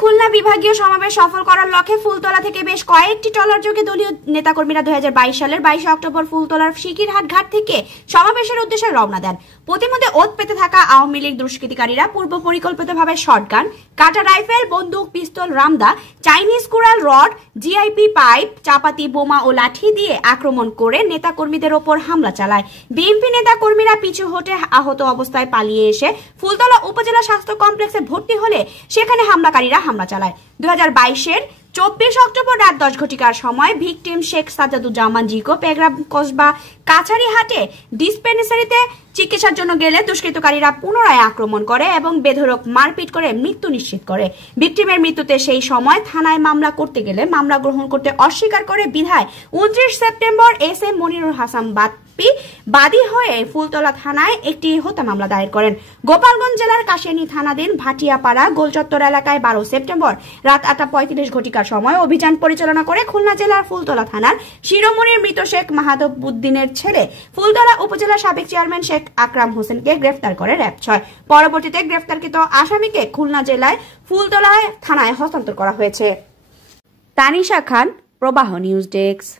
খুলনা বিভাগীয় সমাবেশ সফল করার লক্ষ্যে ফুলতলা থেকে বেশ কয়েকটি ট্রলার যোগে দলীয় নেতাকর্মীরা 2022 সালের 22 অক্টোবর ফুলতলার শিকিরহাট ঘাট থেকে সমাবেশের উদ্দেশ্যে রওনা দেন। প্রতিমধ্যে ওত পেতে থাকা আওয়ামী লীগ দুষ্কৃতিকারীরা পূর্ব পরিকল্পিতভাবে শটগান, কাটা রাইফেল, বন্দুক, পিস্তল, রামদা, চাইনিজ কুড়াল রড, জিআইপি পাইপ, চাপাতি, বোমা ও লাঠি দিয়ে আক্রমণ করে নেতাকর্মীদের ওপর হামলা চালায়। বিএনপি নেতাকর্মীরা পিছু হটে আহত অবস্থায় পালিয়ে এসে ফুলতলা উপজেলা স্বাস্থ্য কমপ্লেক্সে ভর্তি হলে সেখানে হামলাকারীরা হামলা চালায়। 2022-এর 24 অক্টোবর রাত 10 ঘটিকার সময় ভিকটিম শেখ সাজ্জাদুজ্জামান জিকো পেগ্রাম কসবা কাছারিহাটে ডিসপেন্সারিতে চিকিৎসার জন্য গেলে দুষ্কৃতকারীরা পুনরায় আক্রমণ করে এবং বেধড়ক মারপিট করে মৃত্যু নিশ্চিত করে। ভিকটিমের মৃত্যুতে সেই সময় থানায় মামলা করতে গেলে মামলা গ্রহণ করতে অস্বীকার করে বিধায় 29 সেপ্টেম্বর SM মনিরুল হাসান বাদী হয়ে ফুলতলা থানায় একটি হত্যা মামলা দায়ের করেন। গোপালগঞ্জ জেলার কাশিয়ানী থানাধীন ভাটিয়াপাড়া গোলচত্বর এলাকায় 12 সেপ্টেম্বর রাত 8:35 ঘটিকার সময় অভিযান পরিচালনা করে খুলনা জেলার ফুলতলা থানার শিরোমণির মৃত শেখ মাহাদবউদ্দিনের ছেলে ফুলতলা উপজেলা সাবেক চেয়ারম্যান শেখ আকরাম হোসেনকে গ্রেফতার করে র্যাব 6। পরবর্তীতে গ্রেফতারকৃত আসামিকে খুলনা জেলায় ফুলতলা থানায় হস্তান্তর করা হয়েছে। তানিশা খান, প্রবাহ নিউজ ডেস্ক।